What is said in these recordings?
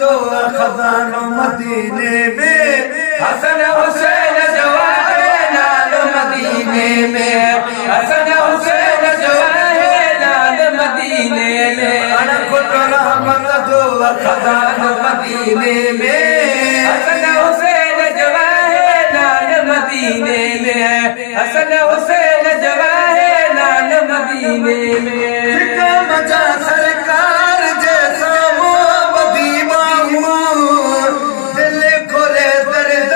जो खजानो मदीने में हसन हुसैन जो है लाल मदीने में हसन हुसैन जो है लाल मदीने में अनकुत रहमत जो खजानो मदीने में हसन हुसैन जो है लाल मदीने में हसन हुसैन जो है लाल मदीने में मजा सरकार जैसा मोहब्बती बाहू दिल खोले दर्द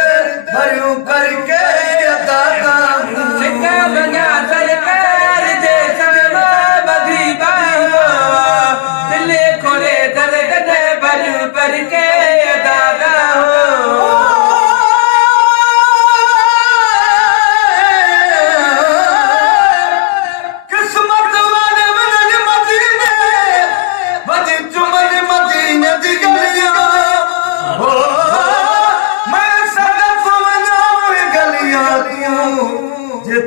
भरूं करके अदा सिक्का बजा सरकार जैसा मोहब्बती बाहू दिल खोले दर्द भरूं करके अदा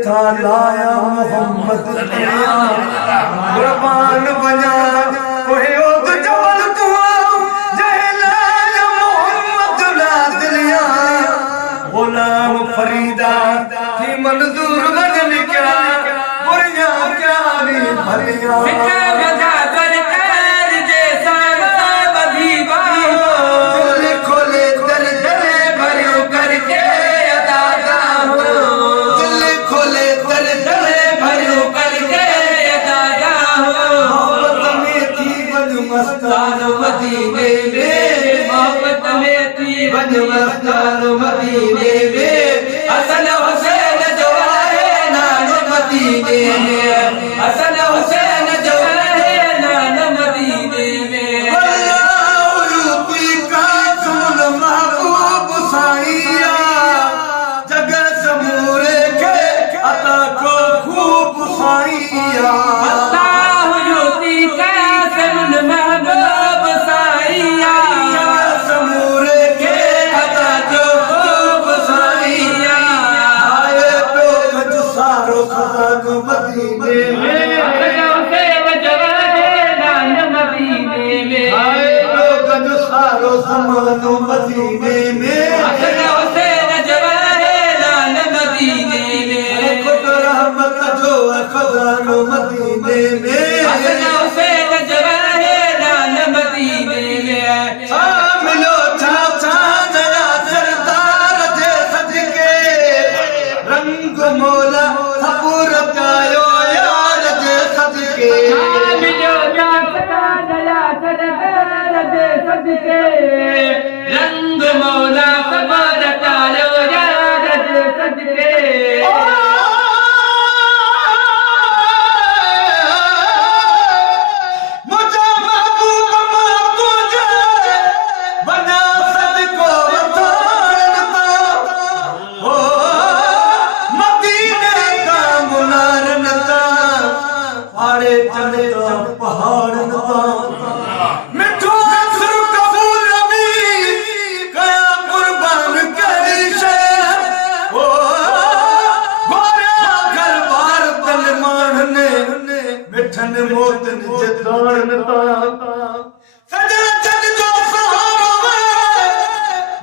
था लाया मोहम्मद कुर्बान बना ओहे ओद जबल तू जहलाया मोहम्मद नादिलिया गुलाम फरीदा की मंजूर गजल क्या बुरियां क्या भी भलियां मस्तान मदीने में मोहब्बत में थी बन मस्तान मदीने में हसन हुसैन जो है नान मदीने में हसन हुसैन जो है नान मदीने में अल्लाह यूपी का सुन महबूब साईया जगह समूरे के अता को खूब साईया समानो मदीने में हसन हुसैन जो है लाल मदीने में खुद रहमत जो खजानो मदीने में हसन हुसैन जो है लाल मदीने में मिलो चाचा नया सरदार जे सजके रंग मौला सबूर कायो यार जे सजके मिलो चाचा नया सरदार जे सजके रंग मौला सबर कालो यार जे सजके मुझे महबूब महबूब बना सबको वतारता हो मदीने का मुनारनता आड़े चले पहाड़ नता मिठो मिठन मोतन जतानता सजा जग जो सहारो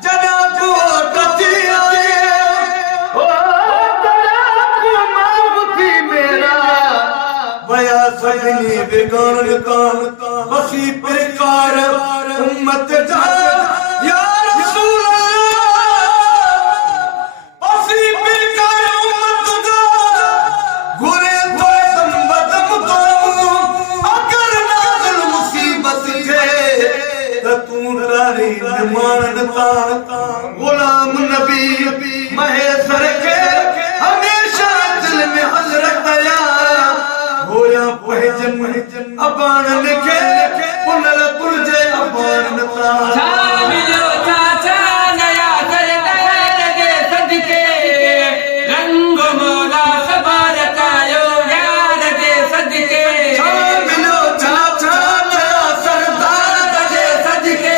जना को टचिया ओ तेरा को माफी मेरा बया सजनी बिगाड़ का बसी प्रकार उम्मत जा या रसूल गुलाम नबी महेश्वर के हमेशा दिल में हजरत आया होया पहचन अबान लिखे पुनल तुझे अबान नता मिलो चाचा नया सरदार जे सजके रंग मौला सबर कायो यार जे सजके मिलो चाचा नया सरदार जे सजके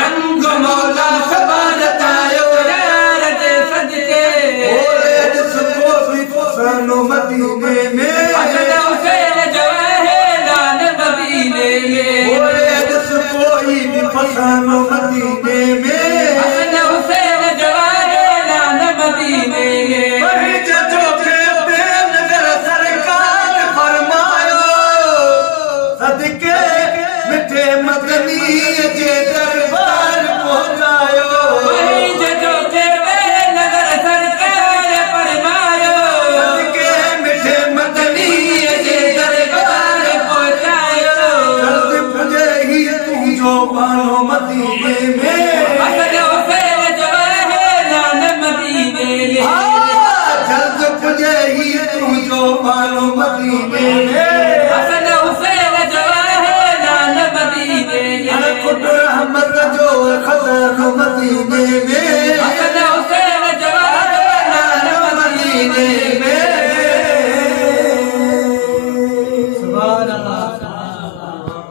रंग मौला सबर कायो यार जे सजके बोले जिसको भी फसानो मदीने में हसन हुसैन जो है लाल मदीने मदनी जे दरबार पहुंचायो वही जो के नगर सरकार फरमायो सदके मिठे मदनी जे दरबार पहुंचायो जल्द पुजे ही तू जो बानो मदीने में हसन हुसैन जो है नान मदीने में जल्द पुजे ही तू जो बानो मदीने